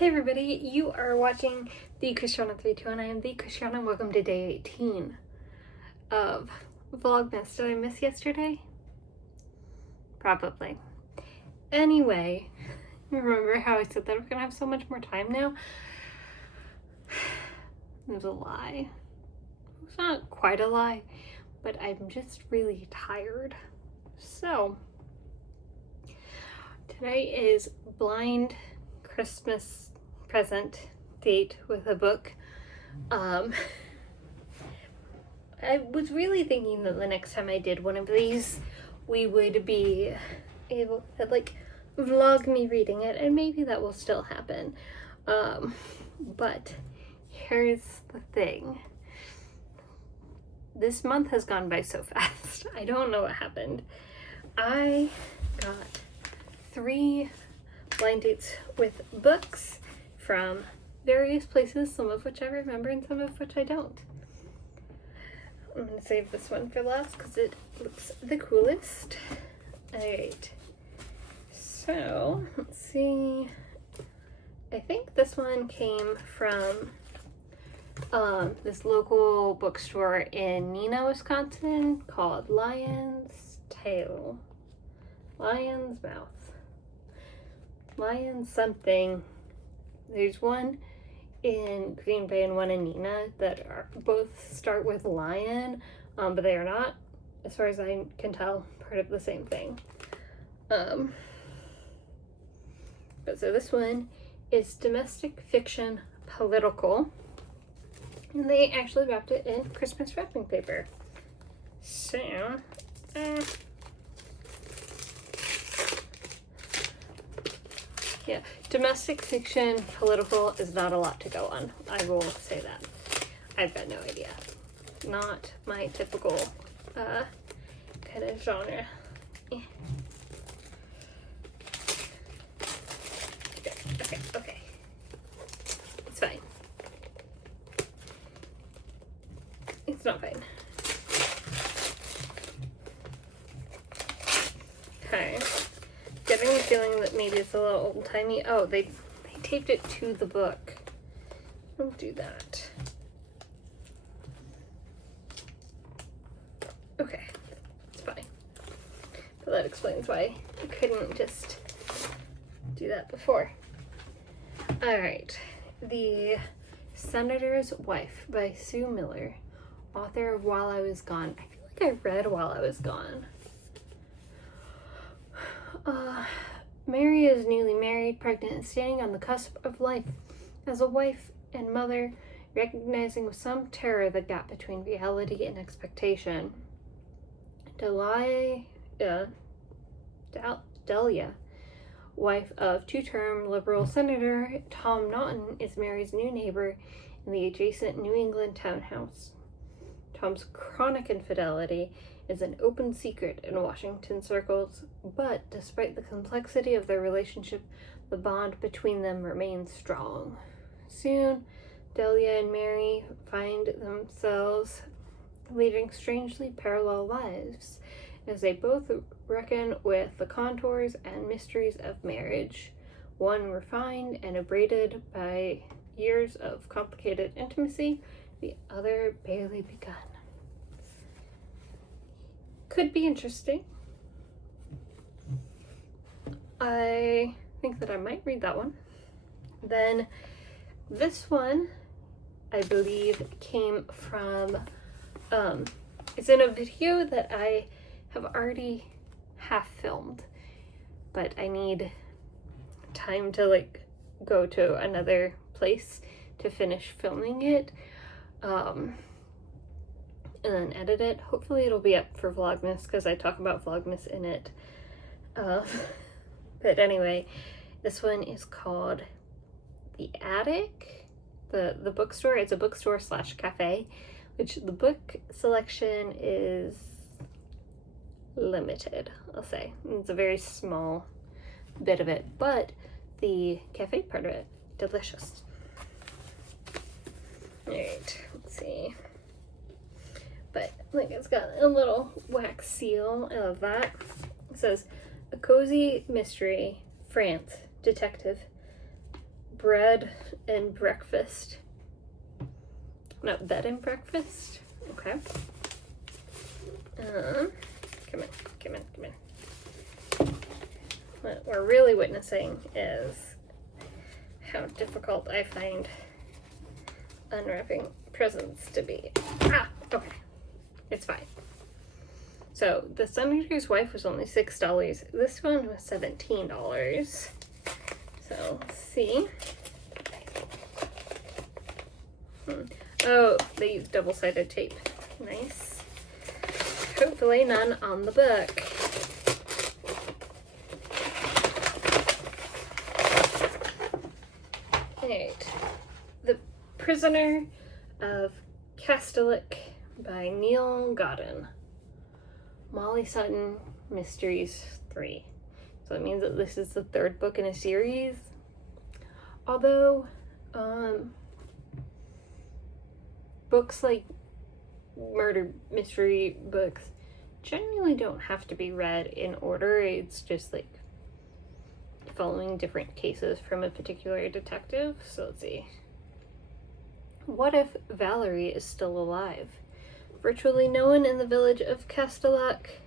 Hey everybody, you are watching the Christiana32 and I am the Christiana. Welcome to day 18 of Vlogmas. Did I miss yesterday? Probably. Anyway, remember how I said that we're gonna have so much more time now? It was a lie. It's not quite a lie, but I'm just really tired. So, today is blind Christmas present date with a book. I was really thinking that the next time I did one of these, we would be able to like vlog me reading it, and maybe that will still happen. But here's the thing. This month has gone by so fast. I don't know what happened. I got 3 blind dates with books from various places, some of which I remember and some of which I don't. I'm gonna save this one for last because it looks the coolest. Alright, so let's see. I think this one came from this local bookstore in Neenah, Wisconsin called Lion's Tail. Lion's Mouth. Lion something. There's one in Green Bay and one in Neenah that are both start with lion, but they are not, as far as I can tell, part of the same thing. But so this one is domestic fiction political, and they actually wrapped it in Christmas wrapping paper. So, yeah, domestic fiction, political is not a lot to go on. I will say that. I've got no idea. Not my typical kind of genre. Okay. It's fine. It's not fine. Okay. Getting the feeling that maybe it's a little old-timey. Oh, they taped it to the book. Don't do that. Okay, it's fine. But that explains why I couldn't just do that before. Alright, The Senator's Wife by Sue Miller, author of While I Was Gone. I feel like I read While I Was Gone. Mary is newly married, pregnant, and standing on the cusp of life. As a wife and mother, recognizing with some terror the gap between reality and expectation. Delia, wife of two-term Liberal Senator Tom Naughton, is Mary's new neighbor in the adjacent New England townhouse. Tom's chronic infidelity is an open secret in Washington circles, but despite the complexity of their relationship, the bond between them remains strong. Soon, Delia and Mary find themselves leading strangely parallel lives as they both reckon with the contours and mysteries of marriage, one refined and abraded by years of complicated intimacy, the other barely begun. Could be interesting. I think that I might read that one. Then this one, I believe, came from, it's in a video that I have already half filmed, but I need time to like go to another place to finish filming it. And then edit it. Hopefully it'll be up for Vlogmas because I talk about Vlogmas in it. But anyway, this one is called The Attic, the bookstore. It's a bookstore / cafe, which the book selection is limited, I'll say. It's a very small bit of it, but the cafe part of it, delicious. Alright, let's see. But like, it's got a little wax seal. I love that. It says, a cozy mystery, France, detective, bread and breakfast. Not bed and breakfast. Okay. Come in. What we're really witnessing is how difficult I find unwrapping presents to be. Okay. It's fine. So the Senator's Wife was only $6. This one was $17. So let's see. Oh, they used double-sided tape. Nice. Hopefully none on the book. Alright. The Prisoner of Castellic by Neil Godden. Molly Sutton Mysteries 3. So that means that this is the third book in a series. Although, books like murder mystery books generally don't have to be read in order. It's just like following different cases from a particular detective. So let's see. What if Valerie is still alive? Virtually no one in the village of Castellac.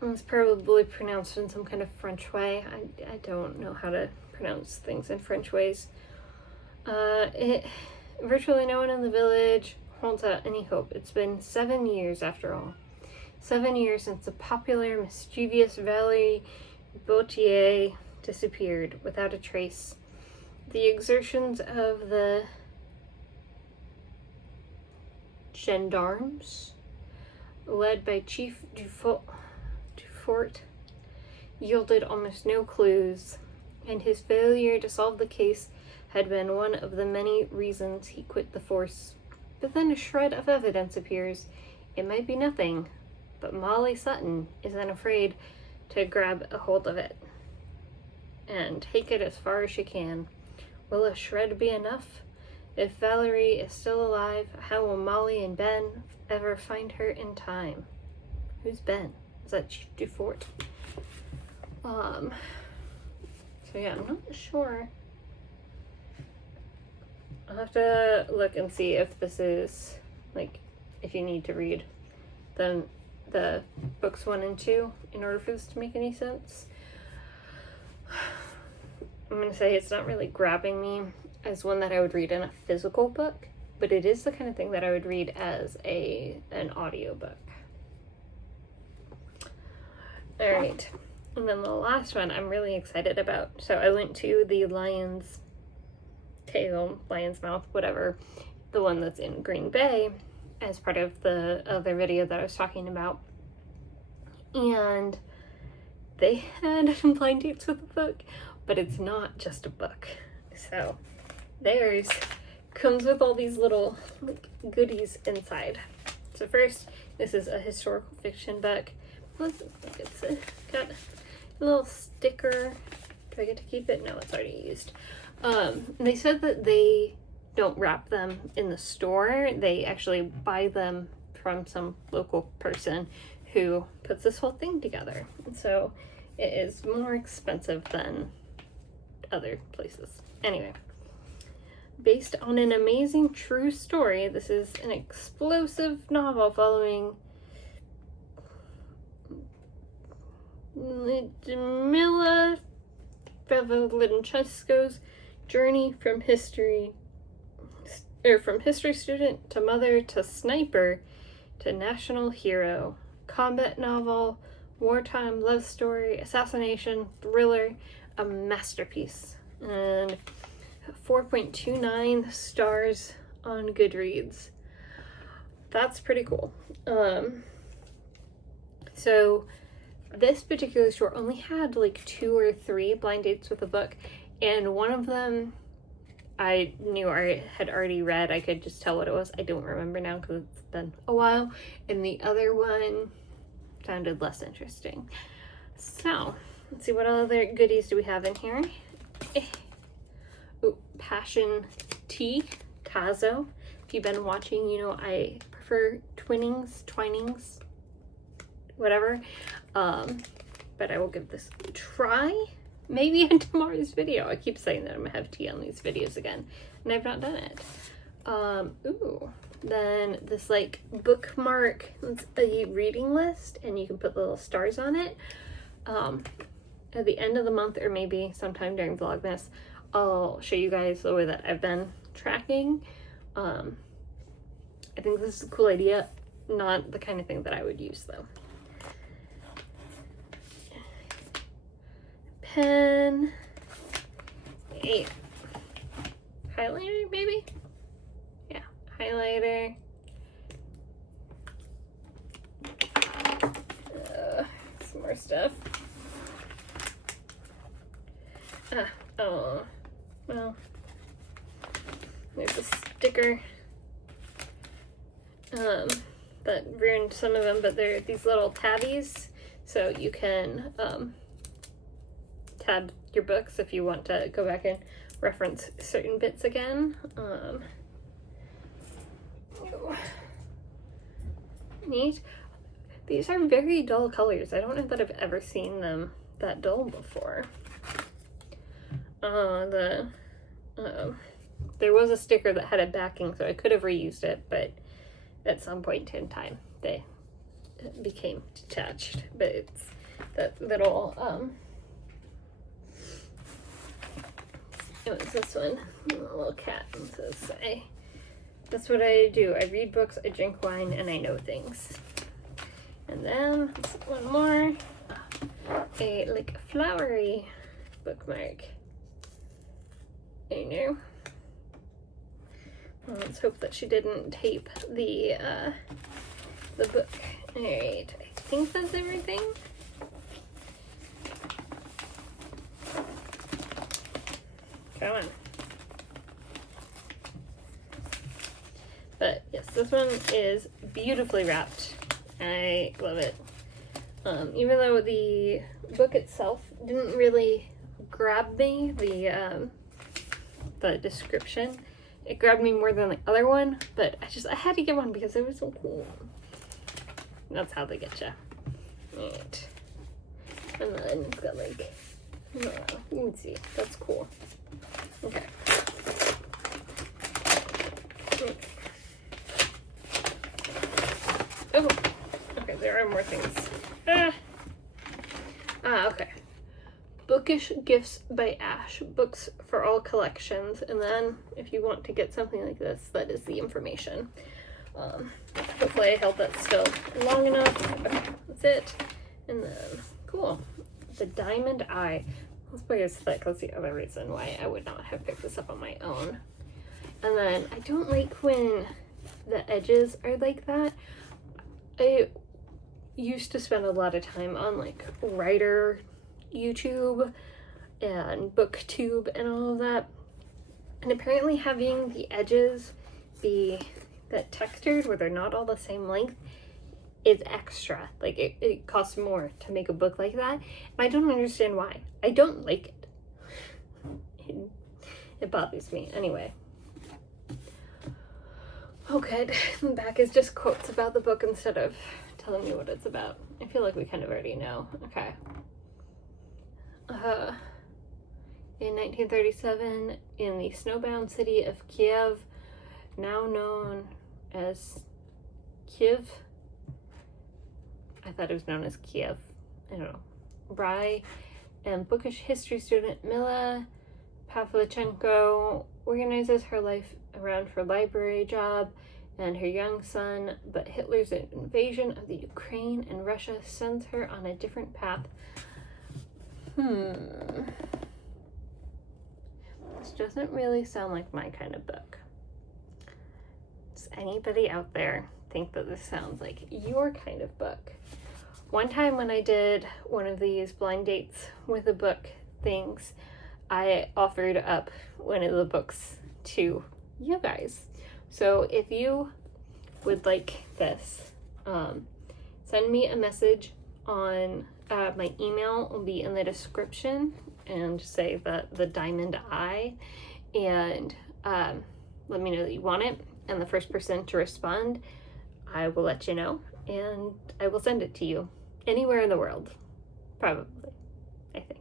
It's probably pronounced in some kind of French way. I don't know how to pronounce things in French ways. Virtually no one in the village holds out any hope. It's been 7 years after all. 7 years since the popular, mischievous Valerie Bautier disappeared without a trace. The exertions of the gendarmes, led by Chief Dufort, yielded almost no clues, and his failure to solve the case had been one of the many reasons he quit the force. But then a shred of evidence appears. It might be nothing, but Molly Sutton isn't afraid to grab a hold of it and take it as far as she can. Will a shred be enough? If Valerie is still alive, how will Molly and Ben ever find her in time? Who's Ben? Is that Chief Dufort? So yeah, I'm not sure. I'll have to look and see if this is, like, if you need to read the books 1 and 2 in order for this to make any sense. I'm going to say it's not really grabbing me as one that I would read in a physical book, but it is the kind of thing that I would read as an audiobook. All right. And then the last one I'm really excited about. So I went to the Lion's Tail, Lion's Mouth, whatever, the one that's in Green Bay, as part of the other video that I was talking about. And they had blind dates with the book, but it's not just a book. So theirs comes with all these little goodies inside. So first, this is a historical fiction book. It's got a little sticker. Do I get to keep it? No, it's already used. They said that they don't wrap them in the store. They actually buy them from some local person who puts this whole thing together. And so it is more expensive than other places. Anyway, based on an amazing true story, this is an explosive novel following Ludmila Fevelinchesco's journey from history student to mother to sniper to national hero. Combat novel, wartime love story, assassination, thriller, a masterpiece. And 4.29 stars on Goodreads. That's pretty cool. So this particular store only had like 2 or 3 blind dates with a book, and one of them I knew I had already read. I could just tell what it was. I don't remember now because it's been a while. And the other one sounded less interesting. So let's see, what other goodies do we have in here? Ooh, Passion Tea, Tazo. If you've been watching, you know I prefer twinings, whatever. But I will give this a try. maybe in tomorrow's video. I keep saying that I'm gonna have tea on these videos again, and I've not done it. Ooh, then this like bookmark, it's a reading list, and you can put little stars on it. At the end of the month, or maybe sometime during Vlogmas, I'll show you guys the way that I've been tracking. I think this is a cool idea, not the kind of thing that I would use though. Pen, a highlighter maybe? Yeah, highlighter. Some more stuff. Oh, well, there's a sticker that ruined some of them, but they're these little tabbies, so you can tab your books if you want to go back and reference certain bits again. Neat. These are very dull colors. I don't know that I've ever seen them that dull before. There was a sticker that had a backing, so I could have reused it, but at some point in time they became detached. But it's that little it was this one, a little cat, and says, that's what I do. I read books, I drink wine, and I know things. And then one more, a like flowery bookmark. I know. Well, let's hope that she didn't tape the book. All right, I think that's everything. Come on. But yes, this one is beautifully wrapped. I love it. Even though the book itself didn't really grab me, the description, it grabbed me more than the other one, but I had to get one because it was so cool. That's how they get you. Right. And then it's got like, oh, you can see, that's cool. Okay. Oh, okay, there are more things. Okay. Bookish Gifts by Ash, books for all collections. And then if you want to get something like this, that is the information. Hopefully I held that still long enough. Okay, that's it. And then, cool. The Diamond Eye. This book is thick. That's the other reason why I would not have picked this up on my own. And then I don't like when the edges are like that. I used to spend a lot of time on like writer YouTube and booktube and all of that, and apparently having the edges be that textured where they're not all the same length is extra. Like it costs more to make a book like that, and I don't understand why. I don't like it. It bothers me anyway. Okay, the back is just quotes about the book instead of telling me what it's about. I feel like we kind of already know. Okay. In 1937, in the snowbound city of Kiev, now known as Kiev, I thought it was known as Kiev, I don't know, Bry and bookish history student Mila Pavlichenko organizes her life around her library job and her young son, but Hitler's invasion of the Ukraine and Russia sends her on a different path. This doesn't really sound like my kind of book. Does anybody out there think that this sounds like your kind of book? One time when I did one of these blind dates with a book things, I offered up one of the books to you guys. So if you would like this, send me a message on my email will be in the description, and just say the Diamond Eye, and let me know that you want it, and the first person to respond, I will let you know, and I will send it to you anywhere in the world, probably, I think.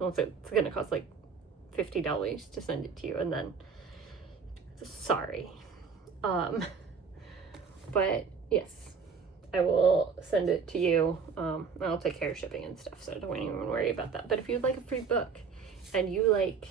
It's gonna cost like $50 to send it to you, and then sorry. But yes, I will send it to you. I'll take care of shipping and stuff, so don't even worry about that. But if you'd like a free book and you like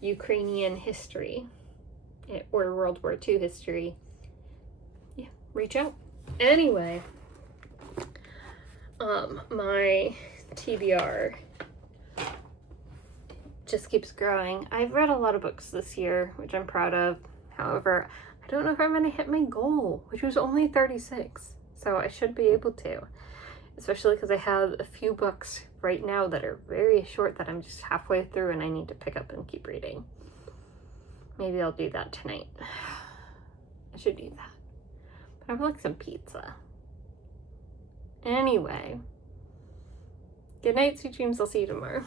Ukrainian history or World War II history, yeah, reach out. Anyway, my TBR just keeps growing. I've read a lot of books this year, which I'm proud of. However, I don't know if I'm going to hit my goal, which was only 36. So I should be able to, especially because I have a few books right now that are very short that I'm just halfway through and I need to pick up and keep reading. Maybe I'll do that tonight. I should do that. But I would like some pizza. Anyway, good night, sweet dreams. I'll see you tomorrow.